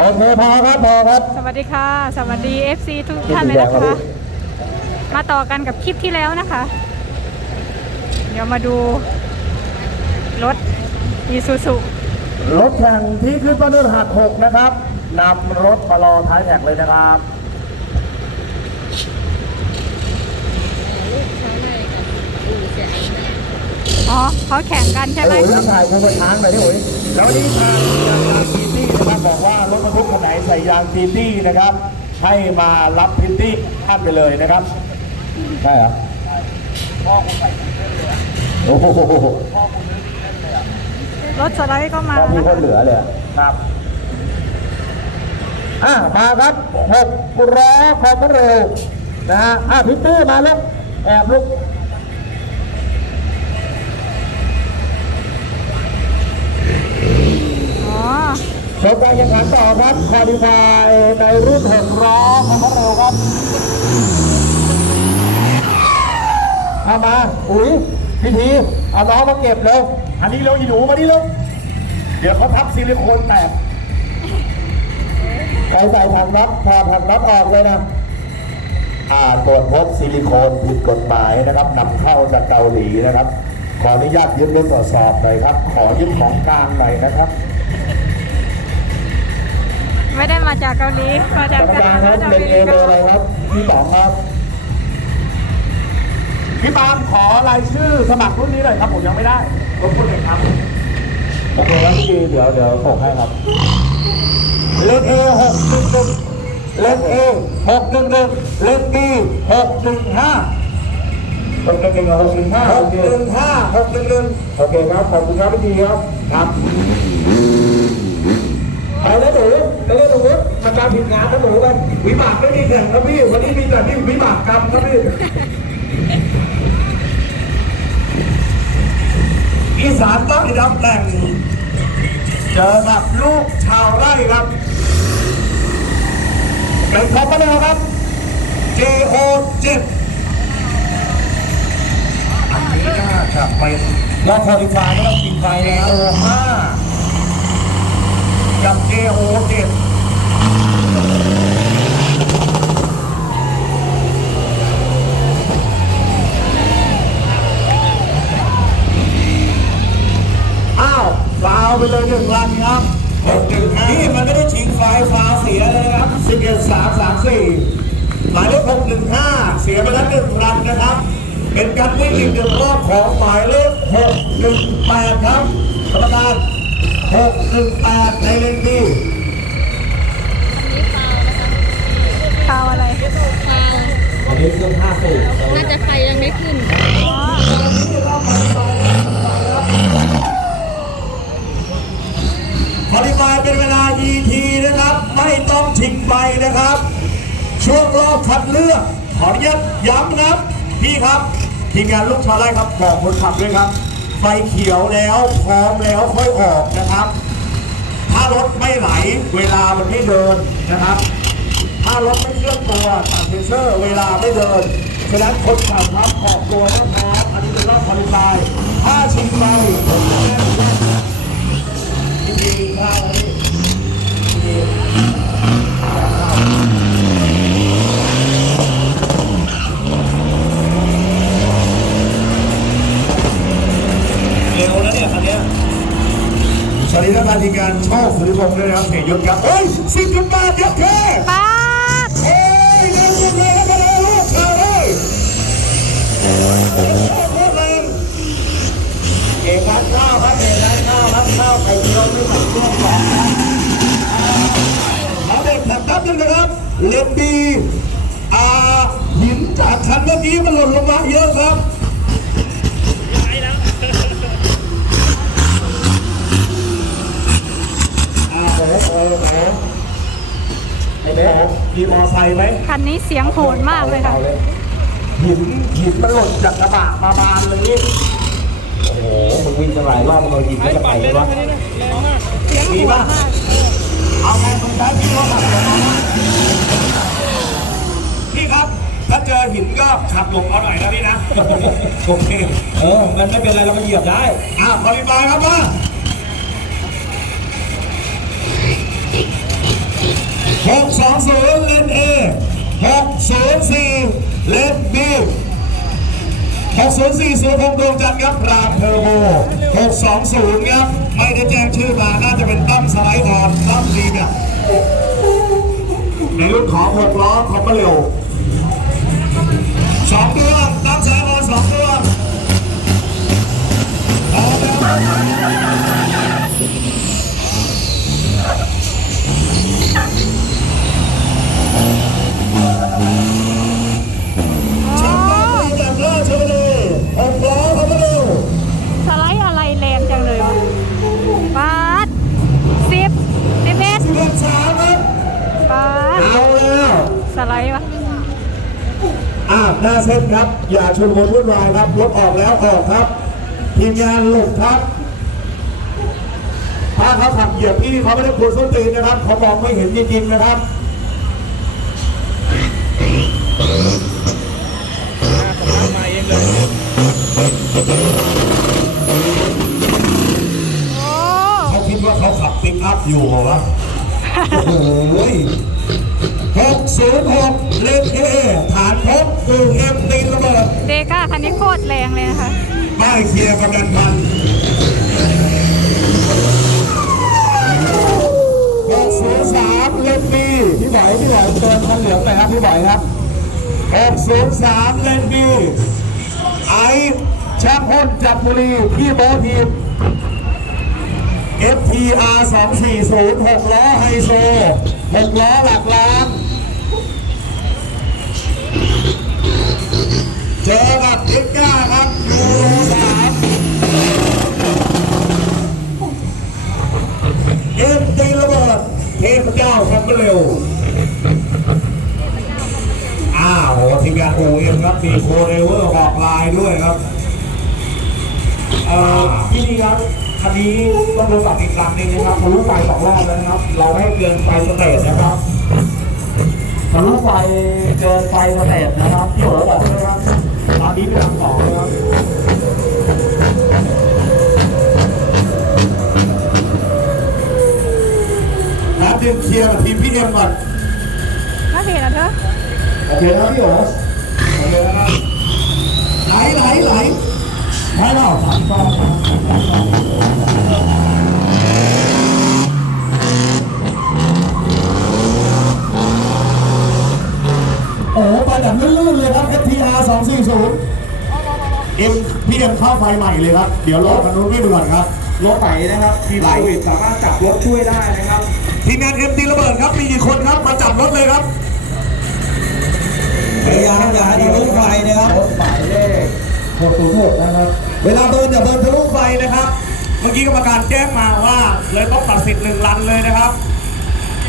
โอเคพอครับพอครับสวัสดีค่ะ สวัสดี FC ทุกท่านเลยนะคะ มาต่อกันกับคลิปที่แล้วนะคะ เดี๋ยวมาดู รถอีซูซูรถแข่งที่ขึ้นต้นด้วยรหัสหกนะครับนำรถมารอท้ายแท็กเลยนะครับอ๋อเขาแข่งกันใช่ไหมโอ้ยถ่ายคุณกระช้างหน่อยที่โอ้ยแล้ววันนี้ทางยางยางทีตี้ นะครับบอกว่ารถบรรทุกคันไหนใส่ยางทีตี้นะครับ ให้มารับพิตตี้ข้ามไปเลยนะครับใช่เหรอพ่อคุณใส่โอ้โหรถสไลด์ก็มาพ่อพี่นะคคะนเหลือเลยอะครับอะมาครับหกล้อความเร็วนะฮะอะพิตตี้มาลูกแอบลูก อ๋อ ชมการแข่งขันต่อครับคอดิฟายในรุ่นหกล้อความเร็วครับเอามา อุ้ยพี่ทีเอาน้องมาเก็บเร็วอันนี้เร็วอีหนูมาดิเร็วเดี๋ยวเขาทับซิลิโคนแตกใครใส่ถังน็อตพอถังน็อตออกเลยนะอ่าตรวจพบซิลิโคนผิดกฎหมายนะครับนำเข้าจากเกาหลีนะครับ ขออนุญาตยึดรถตรวจสอบหน่อยครับ ขอยึดของกลางหน่อยนะครับ ไม่ได้มาจากเกาหลีมาจากกรรมสการหครัรับฐอเป็เมนเอริเบอร์อะไรกาครับพี่ต๋องครับพี่ปาล์มขอรายชื่อสมัครรุ่นนี้หน่อยครับผมยังไม่ได้รบกวนหน่อยครับโอเคครับพี่เดี๋ยวเดี๋ยวส่งให้ครับเลขเอหกหนึ่งหนึ่งเลขเอหกหนึ่งหนึ่งเลขบีหกหนึ่งห้าหกหนึ่งหนึ่งหกหนึ่งห้าหกหนึ่งห้าหกหนึ่งหนึ่งโอเคครับขอบคุณครับพี่ดีครับครับ ไปแล้วหนูแล้วหนูมาการผิดงานแล้วหนูกันวิบากไม่มีแข่งครับพี่วันนี้มีแต่ที่วิบากกรรมครับพี่อีสานต้องได้รับแหล่งเจอกับลูกชาวไร่ครับเป็นคอมมาแล้วครับ JO 7 อันนี้น่าจะเป็นยอดคอลิฟายก็ต้องกินไปนะครับ JO 5 กับ JO 7 อ้าวฟาวไปเลยหนึ่งลันครับนี่มันไม่ได้ชิงไฟฟาวเสียเลยครับสิบเอ็ดสามสามสี่หมายเลขหกหนึ่งห้าเสียไปแล้วหนึ่งลันนะครับเป็นการวิ่งอีกหนึ่งรอบของหมายเลขหกหนึ่งแปดครับกรรมการ หกหนึ่งแปดในเลนดีข่าวอะไรอันนี้เครื่องห้าสูบน่าจะไฟยังไม่ขึ้นอ๋อคอลิฟายเป็นเวลา ET นะครับ ไม่ต้องชิงไปนะครับ ช่วงรอบคัดเลือกขออนุญาตย้ำนะครับ พี่ครับ ทีมงานลูกชาวไร่ครับบอกคนขับด้วยครับ ไฟเขียวแล้วพร้อมแล้วค่อยออกนะครับ ถ้ารถไม่ไหลเวลามันไม่เดินนะครับ ถ้ารถไม่เคลื่อนตัวตัดเซนเซอร์เวลาไม่เดินฉะนั้นคนขับครับออกตัวพร้อมอันนี้เป็นรอบคอลิฟายถ้าชิงไปผมจะให้อนุญาตดี สวัสดีท่านทีมงานโชคสุริพงศ์ด้วยนะครับเสียยศครับเฮ้ยสิบจุดแปดเยอะแค่ป้าเฮ้ยเร็วสุดเลยแล้วมาเลยลูกชาเฮ้ยโอ้โหแรงเอกร้านข้าวครับเอกร้านข้าวรับข้าวไข่เจียวไม่ใส่เครื่องก่อเอาเด็กแถบตับนึงนะครับเลนดีอ่าหินจากคันเมื่อกี้มันหล่นลงมาเยอะครับ อาโอ้โอ้โอ้ไอ้เบ๊ มีมอไซค์ไหมคันนี้เสียงโหดมากเลยค่ะอาหินหินมันหล่นจากกระบะมาบานเลยนี่โอ้โหมึงวิ่งกันหลายรอบมึงเอาหินไม่จะไปเลยวะเสียงโหมีดป่ะมากเอาไงมึงใช้พี่เขาขับลงเอานะพี่ครับ ถ้าเจอหินก็ขับหลบเอาหน่อยนะพี่นะโอเคเออมันไม่เป็นไรเรามาเหยียบได้อะคอลิฟายครับมา 620 เล่น A 604 เล่น B 604สุรพงษ์ดวงจันทร์ครับรามเทอร์โบ620 ครับ ไม่ได้แจ้งชื่อมา น่าจะเป็นตั้มสไลด์ออนตั้มดีเนี่ยในรุ่นของหกล้อคองมเบเร็วสองตัวตั้มสไลด์ออนสองตัวพร้อมแล้วชักมาจากราชบุรีหกล้อคอมเบเร็ว สไลด์อะไรแรงจังเลยวะปาดสิบสิบเอ็ด สิบเอ็ดสามครับ ปาด เอาแล้ว สไลด์วะ อ่า หน้าเส้นครับ อย่าชนวนวุ่นวายครับรถออกแล้วออกครับ ทีมงานหลบครับถ้าเขาขับเหยียบพี่เขาไม่ได้ควส้นตีนนะครับเขามองไม่เห็นจริงๆนะครับมาเองเลยเขาคิดว่าเขาขับปิกอัพอยู่เหรอวะโอ้โหหกศูนย์หกเลนเอ ฐานพบกูเอ็มตีระเบิดเดก้าคันนี้โคตรแรงเลยนะคะ ป้ายเคลียร์กำลังมันหกศูนย์สามเลนบีพี่ไหวพี่ไหวเติมคันเหลืองหน่อยครับพี่ไหวครับ603เลนบีไอช่างพ่นจับบุรีพี่โบททีม FTR 240 6 ล้อไฮโซ 6 ล้อหลักล้าน เจอกับเอ็กก้าครับยูโรสามเอ็มตีระเบิดเทพเจ้าครับเร็ว อ้าวทีมงานโอเอ็มครับมีโคเรเวอร์ออกลายด้วยครับเอ่อพี่นี่ครับคันนี้ต้องโดนตัดอีกครั้งหนึงนะครับทะลุไฟสองรอบแล้วนะครับ เราไม่ให้เกินไฟสเตจนะครับทะลุไฟเกินไฟสเตจนะครับที่หัวบอกด้วยนะครับ อนนี้เป็นทางสองครับนัดเดียวเคลียร์ทีมพี่เอ็มก่อนน่าเสียนะเธอโอเคนะพี่โอ๋โอเคนะครับไหลไหลไหลไหลเราสามสองโอ้โหไปแบบลื่นๆเลยครับ FTR 240 เอ็มพี่เอ็มเข้าไฟใหม่เลยครับ เดี๋ยวรอกันนู้นไม่ด่วนครับ รถไหนนะครับทีมโควิดสามารถจับรถช่วยได้นะครับทีมงานเอ็มตีระเบิดครับ มีกี่คนครับ มาจับรถเลยครับพยายามอย่าให้ทะลุไฟนะครับรถหมายเลข606นะครับ เวลาเบิร์นอย่าเบิร์นทะลุไฟนะครับ เมื่อกี้กรรมการแจ้งมาว่า เลยต้องตัดสิทธิ์หนึ่งลันเลยนะครับ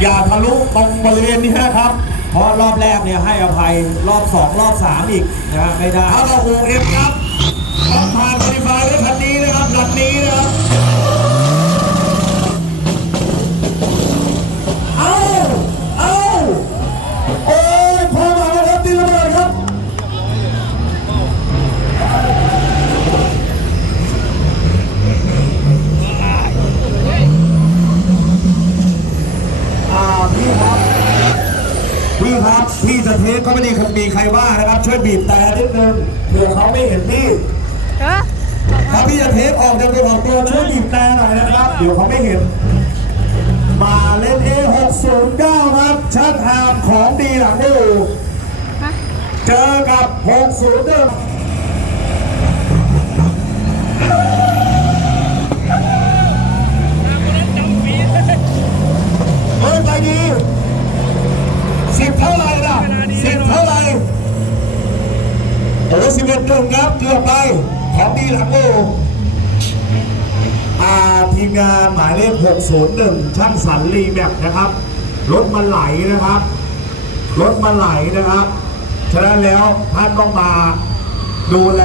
อย่าทะลุตรงบริเวณนี้นะครับเพราะรอบแรกเนี่ยให้อภัยรอบสองรอบสามอีกนะฮะไม่ได้เอาเราโอเอ็มครับ ต้องผ่านบริฟายด้วยคันนี้นะครับหลันนี้นะครับเอาเอาโอ้ยพอมาแล้วครับตีระเบิดครับอ่าพี่ครับพี่ครับพี่จะเทสก็ไม่ได้มีใครว่านะครับ ช่วยบีบแต่นิดนึงเผื่อเขาไม่เห็นพี่ เออถ้าพี่จะเทปออกจากตัวของตัวช่วยบีบแต่หน่อยนะครับ เดี๋ยวเขาไม่เห็น มาเล่น A609 ครับชัดฮามของดีหลังดูฮะเจอกับ 601เฮ้ยไปดีสิบเท่าไหร่ล่ะสิบเท่าไหร่โอ้สิบเอ็ดหนึ่งครับ เกือบไป ของดีหลังดูอ่าทีมงานหมายเลข 601 ช่างสันรีแมปนะครับ รถมันไหลนะครับ รถมันไหลนะครับ ฉะนั้นแล้วท่านต้องมาดูแล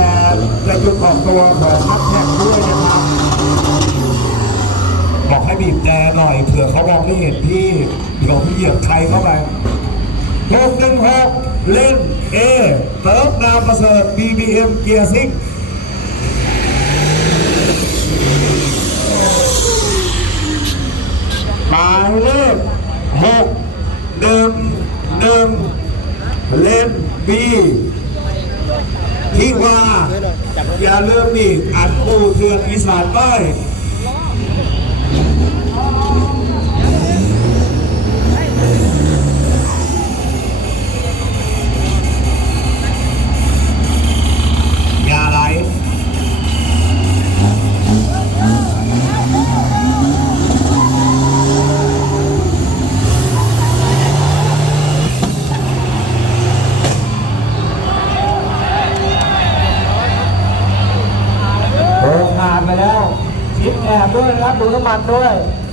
ในจุดของตัวของนักแข่งด้วยนะครับ บอกให้บีบแดหน่อยเผื่อเขามองไม่เห็นพี่เดี๋ยวพี่เหยียบใครเข้าไปหกหนึ่งหกเล่นเอเติร์ฟนามประเสริฐ BBM เกียร์ซิก หมายเลขหกหนึ่งหนึ่งเล่นบีที่ว่าอย่าลืมนี่อัดปูเสือกอีสานไป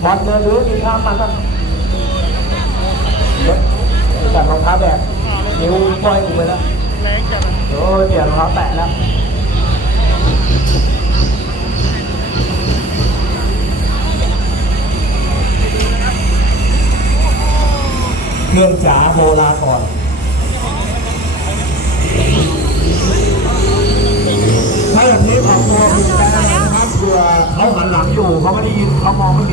บอลเดินรู้ดีข้ามันนะจากรองเท้าแบบนิ้วก้อยอยู่ไปแล้วโอ้ยเดี๋ยวรองเท้าแตะแล้วเครื่องจ๋าโบราก่อนถ้าอย่างนี้ออกตัวคุณแปลนะครับเผื่อเขาหันหลังอยู่เขาไม่ได้ยินเขามองไม่เห็น